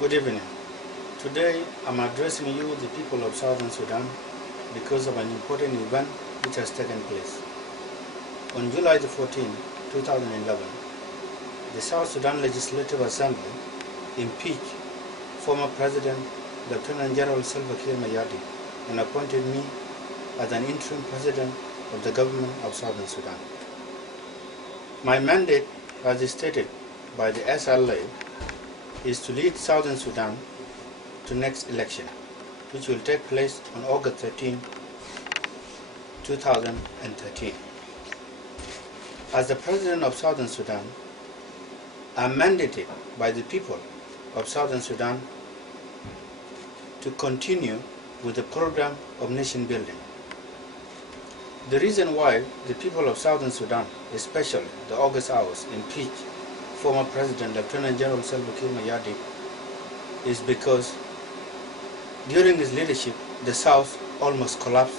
Good evening. Today I'm addressing you, the people of Southern Sudan, because of an important event which has taken place. On July 14, 2011, the South Sudan Legislative Assembly impeached former President Lieutenant General Salva Mayardit and appointed me as an interim president of the government of Southern Sudan. My mandate, as stated by the SLA, is to lead Southern Sudan to next election, which will take place on August 13, 2013. As the President of Southern Sudan, I am mandated by the people of Southern Sudan to continue with the program of nation building. The reason why the people of Southern Sudan, especially the August hours, impeached former President Lieutenant General Salva Mayardit is because during his leadership, the South almost collapsed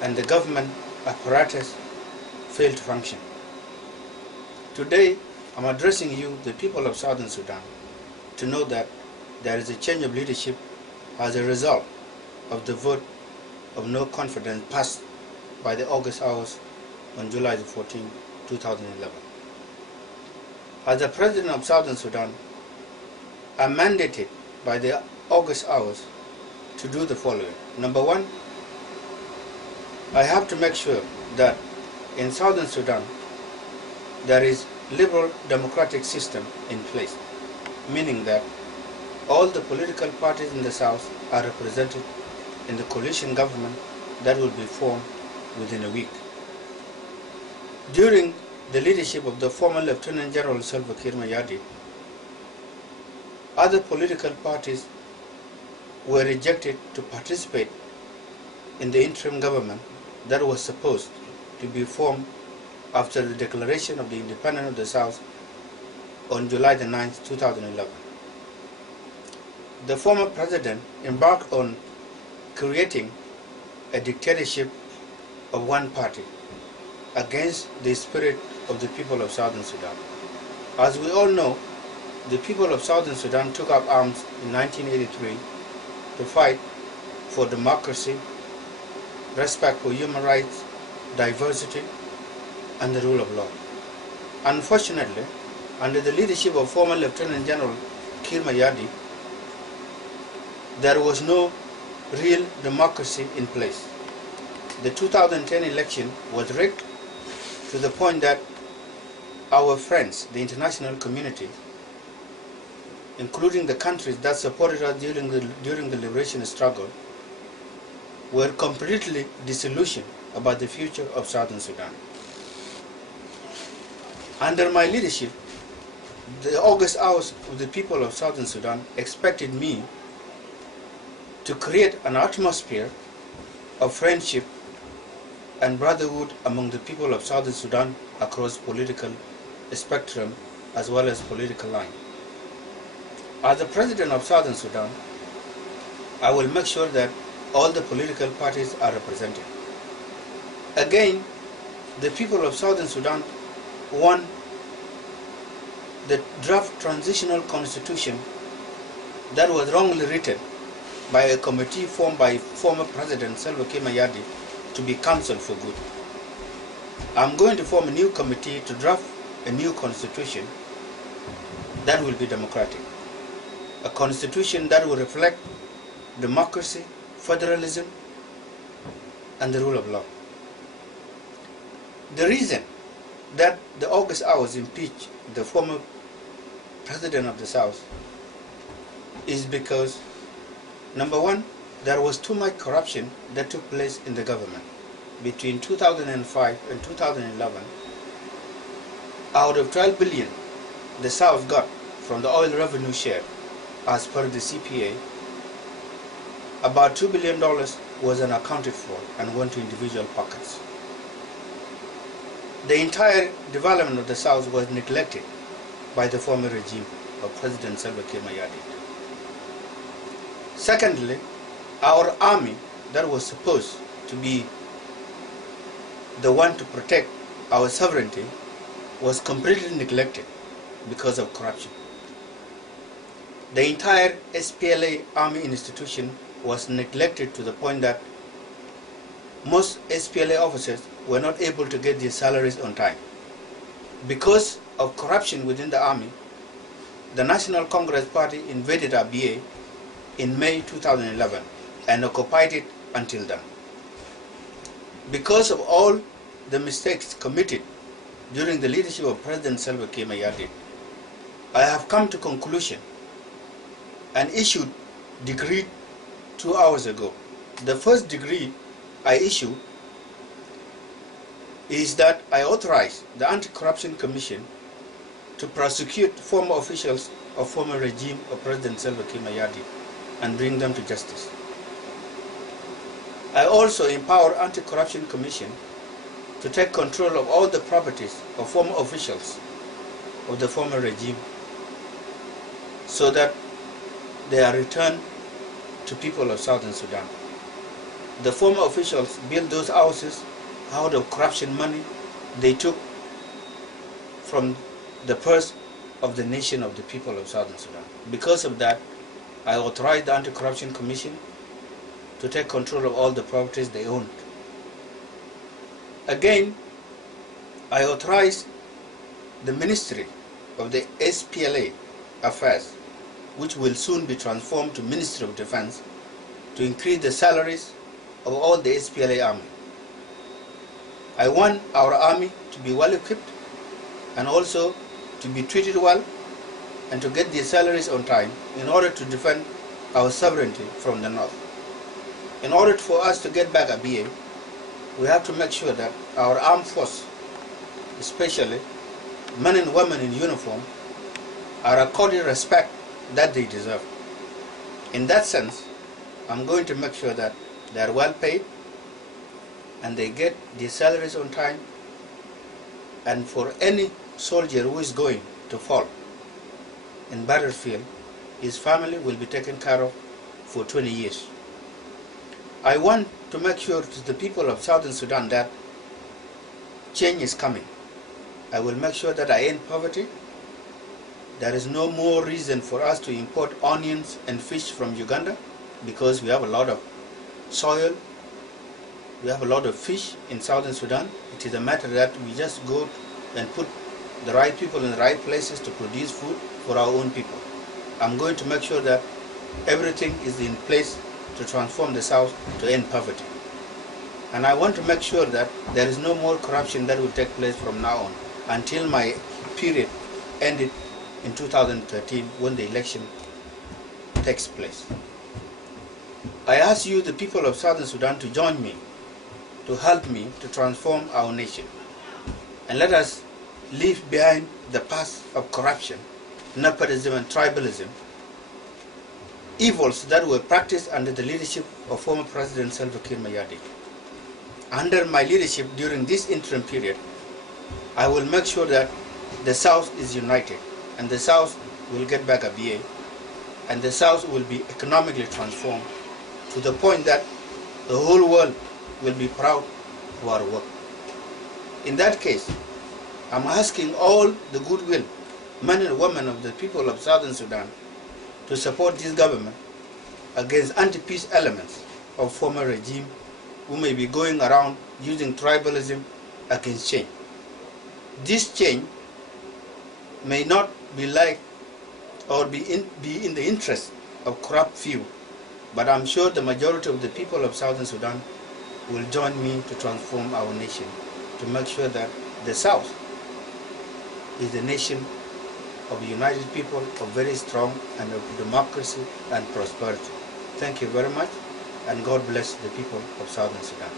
and the government apparatus failed to function. Today, I'm addressing you, the people of Southern Sudan, to know that there is a change of leadership as a result of the vote of no confidence passed by the August hours on July 14, 2011. As the President of Southern Sudan, I am mandated by the August hours to do the following. Number one, I have to make sure that in Southern Sudan there is liberal democratic system in place, meaning that all the political parties in the South are represented in the coalition government that will be formed within a week. During the leadership of the former Lieutenant General Salva Mayardit, other political parties were rejected to participate in the interim government that was supposed to be formed after the declaration of the independence of the South on July 9, 2011. The former president embarked on creating a dictatorship of one party against the spirit of the people of Southern Sudan. As we all know, the people of Southern Sudan took up arms in 1983 to fight for democracy, respect for human rights, diversity, and the rule of law. Unfortunately, under the leadership of former Lieutenant General Kiir Mayardit, there was no real democracy in place. The 2010 election was rigged to the point that our friends, the international community, including the countries that supported us during the liberation struggle, were completely disillusioned about the future of Southern Sudan. Under my leadership, the August hours of the people of Southern Sudan expected me to create an atmosphere of friendship and brotherhood among the people of Southern Sudan across political spectrum as well as political line. As the President of Southern Sudan, I will make sure that all the political parties are represented. Again, the people of Southern Sudan want the draft transitional constitution that was wrongly written by a committee formed by former President Salva Mayardit to be cancelled for good. I'm going to form a new committee to draft a new constitution that will be democratic. A constitution that will reflect democracy, federalism, and the rule of law. The reason that the August hours impeached the former President of the South is because, number one, there was too much corruption that took place in the government. Between 2005 and 2011, out of 12 billion the South got from the oil revenue share, as per the CPA, about $2 billion was unaccounted for and went to individual pockets. The entire development of the South was neglected by the former regime of President Salva Mayardit. Secondly, our army that was supposed to be the one to protect our sovereignty was completely neglected because of corruption. the entire SPLA army institution was neglected to the point that most SPLA officers were not able to get their salaries on time. Because of corruption within the army, the National Congress Party invaded Buay in May 2011 and occupied it until then. Because of all the mistakes committed during the leadership of President Salva Kiir Mayardit, I have come to conclusion and issued decree 2 hours ago. The first decree I issued is that I authorize the Anti-Corruption Commission to prosecute former officials of former regime of President Salva Kiir Mayardit and bring them to justice. I also empower Anti-Corruption Commission to take control of all the properties of former officials of the former regime so that they are returned to people of Southern Sudan. The former officials built those houses out of corruption money they took from the purse of the nation of the people of Southern Sudan. Because of that, I authorized the Anti-Corruption Commission to take control of all the properties they owned. Again, I authorized the Ministry of the SPLA Affairs, which will soon be transformed to Ministry of Defense, to increase the salaries of all the SPLA army. I want our army to be well equipped and also to be treated well and to get their salaries on time in order to defend our sovereignty from the north. In order for us to get back Buay, we have to make sure that our armed force, especially men and women in uniform, are accorded respect that they deserve. In that sense, I'm going to make sure that they are well paid and they get their salaries on time, and for any soldier who is going to fall in battlefield, his family will be taken care of for 20 years. I want to make sure to the people of Southern Sudan that change is coming. I will make sure that I end poverty. There is no more reason for us to import onions and fish from Uganda because we have a lot of soil, we have a lot of fish in Southern Sudan. It is a matter that we just go and put the right people in the right places to produce food for our own people. I'm going to make sure that everything is in place to transform the South to end poverty. And I want to make sure that there is no more corruption that will take place from now on until my period ended in 2013 when the election takes place. I ask you, the people of Southern Sudan, to join me, to help me to transform our nation. And let us leave behind the past of corruption, nepotism and tribalism, evils that were practiced under the leadership of former President Salva Kiir Mayardit. Under my leadership during this interim period, I will make sure that the South is united and the South will get back Buay and the South will be economically transformed to the point that the whole world will be proud of our work. In that case, I'm asking all the goodwill, men and women of the people of Southern Sudan, to support this government against anti-peace elements of former regime who may be going around using tribalism against change. This change may not be like or be in the interest of corrupt few, but I'm sure the majority of the people of Southern Sudan will join me to transform our nation, to make sure that the South is the nation of united people, of very strong and of democracy and prosperity. Thank you very much, and God bless the people of Southern Sudan.